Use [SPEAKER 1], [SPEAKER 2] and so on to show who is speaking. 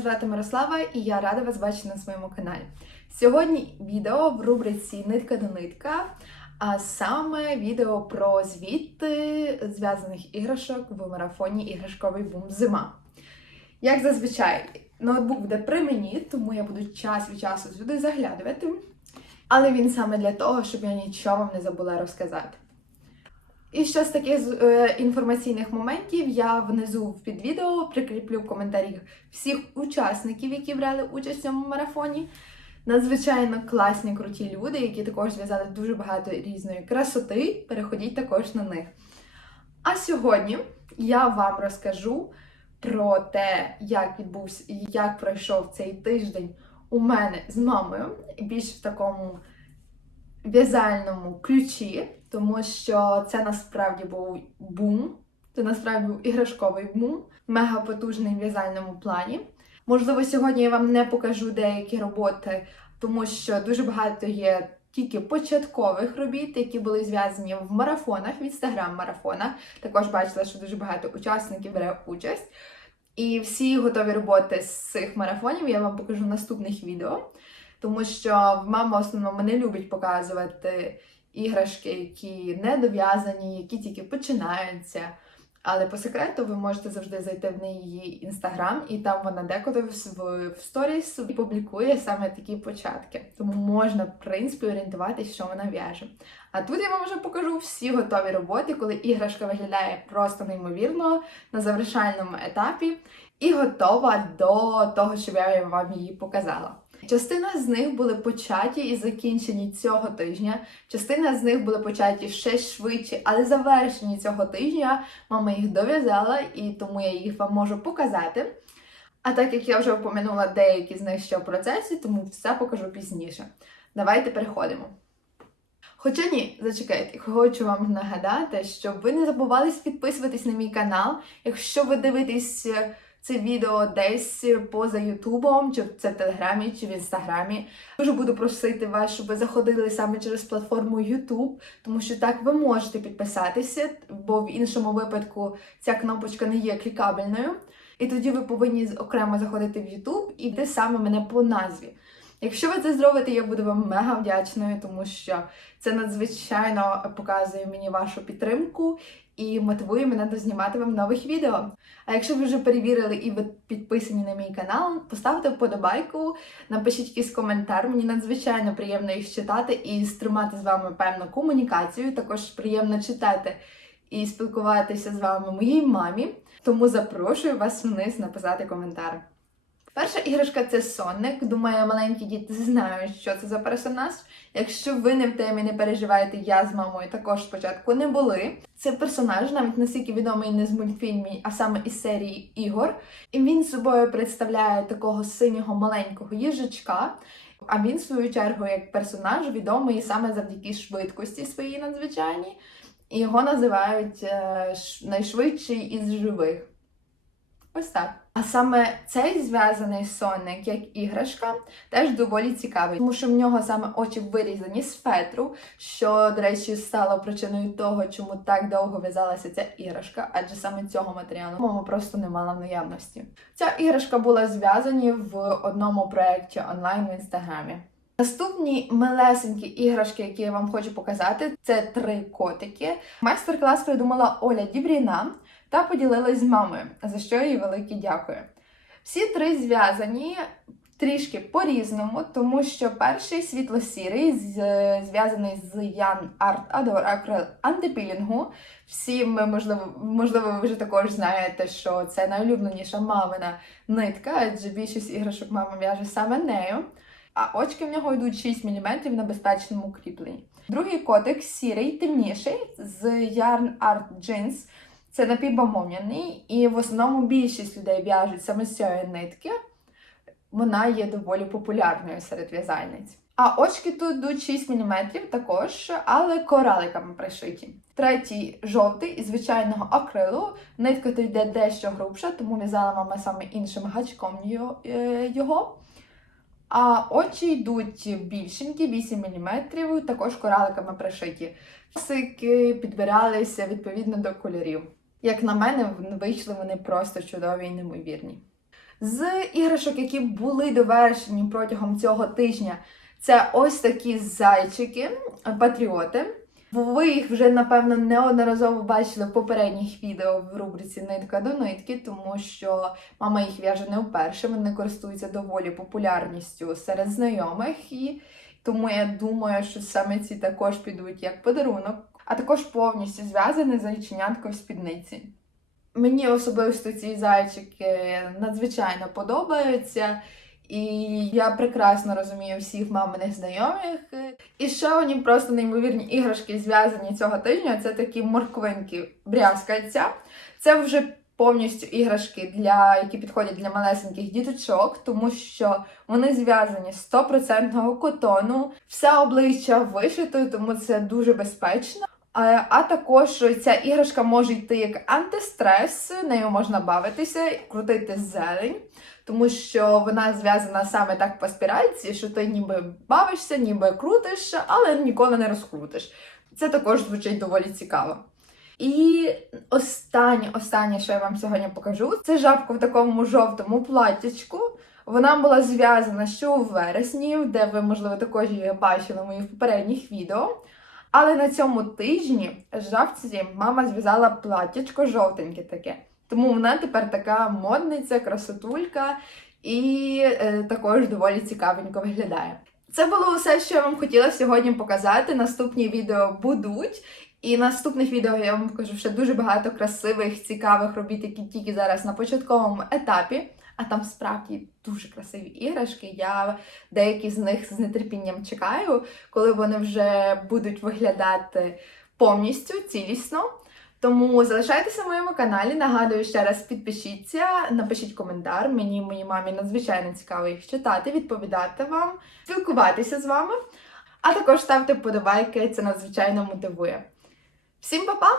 [SPEAKER 1] звати Мирослава і я рада вас бачити на своєму каналі. Сьогодні відео в рубриці Нитка до нитка, а саме відео про звіти зв'язаних іграшок в марафоні Іграшковий бум Зима. Як зазвичай, ноутбук буде при мені, тому я буду час від часу сюди заглядувати. Але він саме для того, щоб я нічого вам не забула розказати. І ще з таких е, інформаційних моментів я внизу під відео прикріплю в коментарях всіх учасників, які брали участь в цьому марафоні. Надзвичайно класні, круті люди, які також зв'язали дуже багато різної красоти. Переходіть також на них. А сьогодні я вам розкажу про те, як відбувся і як пройшов цей тиждень у мене з мамою, більш в такому в'язальному ключі, тому що це насправді був бум, це насправді був іграшковий бум, мега потужний в в'язальному плані. Можливо, сьогодні я вам не покажу деякі роботи, тому що дуже багато є тільки початкових робіт, які були зв'язані в марафонах, в інстаграм-марафонах. Також бачила, що дуже багато учасників бере участь. І всі готові роботи з цих марафонів я вам покажу в наступних відео, тому що мама в основному не любить показувати іграшки, які не дов'язані, які тільки починаються. Але по секрету ви можете завжди зайти в неї інстаграм, і там вона деколи в, сторіс публікує саме такі початки. Тому можна, в принципі, орієнтуватись, що вона в'яже. А тут я вам вже покажу всі готові роботи, коли іграшка виглядає просто неймовірно на завершальному етапі і готова до того, щоб я вам її показала. Частина з них були початі і закінчені цього тижня. Частина з них були початі ще швидше, але завершені цього тижня. Мама їх дов'язала, і тому я їх вам можу показати. А так як я вже упомянула деякі з них ще в процесі, тому все покажу пізніше. Давайте переходимо. Хоча ні, зачекайте, хочу вам нагадати, щоб ви не забувались підписуватись на мій канал. Якщо ви дивитесь це відео десь поза Ютубом, чи це в Телеграмі, чи в Інстаграмі. Дуже буду просити вас, щоб ви заходили саме через платформу Ютуб, тому що так ви можете підписатися, бо в іншому випадку ця кнопочка не є клікабельною. І тоді ви повинні окремо заходити в Ютуб і йти саме мене по назві. Якщо ви це зробите, я буду вам мега вдячною, тому що це надзвичайно показує мені вашу підтримку і мотивує мене дознімати вам нових відео. А якщо ви вже перевірили і ви підписані на мій канал, поставте вподобайку, напишіть якийсь коментар. Мені надзвичайно приємно їх читати і стримати з вами певну комунікацію. Також приємно читати і спілкуватися з вами моїй мамі. Тому запрошую вас вниз написати коментар. Перша іграшка це сонник. Думаю, маленькі діти знають, що це за персонаж. Якщо ви не в темі не переживаєте, я з мамою також спочатку не були. Це персонаж, навіть настільки відомий не з мультфільмів, а саме із серії ігор. І він собою представляє такого синього маленького їжачка. А він, в свою чергу, як персонаж, відомий саме завдяки швидкості своїй надзвичайній. І його називають е, найшвидший із живих. Ось так. А саме цей зв'язаний сонник, як іграшка, теж доволі цікавий, тому що в нього саме очі вирізані з фетру, що, до речі, стало причиною того, чому так довго в'язалася ця іграшка, адже саме цього матеріалу мама просто не мала в наявності. Ця іграшка була зв'язані в одному проєкті онлайн в інстаграмі. Наступні милесенькі іграшки, які я вам хочу показати, це три котики. Майстер-клас придумала Оля Дібріна та поділилась з мамою, за що їй велике дякую. Всі три зв'язані трішки по-різному, тому що перший світло-сірий зв'язаний з Ян Арт Адор Акрил антипілінгу. Всі ми, можливо, можливо, ви вже також знаєте, що це найулюбленіша мамина нитка, адже більшість іграшок мама в'яже саме нею. А очки в нього йдуть 6 мм на безпечному кріпленні. Другий котик сірий, темніший з Yarn Art Jeans. Це напівбамовняний, і в основному більшість людей в'яжуть саме з цієї нитки. Вона є доволі популярною серед в'язальниць. А очки тут йдуть 6 мм також, але кораликами пришиті. Третій жовтий із звичайного акрилу. Нитка тут йде дещо грубша, тому в'язала мама саме іншим гачком його. А очі йдуть більшенькі, 8 мм, також кораликами пришиті. Носики підбиралися відповідно до кольорів. Як на мене, вийшли вони просто чудові і неймовірні. З іграшок, які були довершені протягом цього тижня, це ось такі зайчики, патріоти. Ви їх вже, напевно, неодноразово бачили в попередніх відео в рубриці Нитка до нитки, тому що мама їх в'яже не вперше. Вони користуються доволі популярністю серед знайомих, і тому я думаю, що саме ці також підуть як подарунок, а також повністю зв'язане зайченятко в спідниці. Мені особисто ці зайчики надзвичайно подобаються. І я прекрасно розумію всіх маминих знайомих. І ще одні просто неймовірні іграшки, зв'язані цього тижня. Це такі морквинки брязкальця. Це вже повністю іграшки, для, які підходять для малесеньких діточок, тому що вони зв'язані з 100% котону, все обличчя вишито, тому це дуже безпечно. А, а також ця іграшка може йти як антистрес, нею можна бавитися, крутити зелень, тому що вона зв'язана саме так по спіральці, що ти ніби бавишся, ніби крутиш, але ніколи не розкрутиш. Це також звучить доволі цікаво. І останнє, останнє, що я вам сьогодні покажу, це жабка в такому жовтому платтячку. Вона була зв'язана ще у вересні, де ви, можливо, також її бачили в моїх попередніх відео. Але на цьому тижні жабці мама зв'язала платтячко жовтеньке таке. Тому вона тепер така модниця, красотулька і е, також доволі цікавенько виглядає. Це було все, що я вам хотіла сьогодні показати. Наступні відео будуть. І наступних відео я вам покажу ще дуже багато красивих, цікавих робіт, які тільки зараз на початковому етапі. А там справді дуже красиві іграшки. Я деякі з них з нетерпінням чекаю, коли вони вже будуть виглядати повністю цілісно. Тому залишайтеся в моєму каналі. Нагадую ще раз, підпишіться, напишіть коментар. Мені моїй мамі надзвичайно цікаво їх читати, відповідати вам, спілкуватися з вами. А також ставте вподобайки, це надзвичайно мотивує. Всім па-па!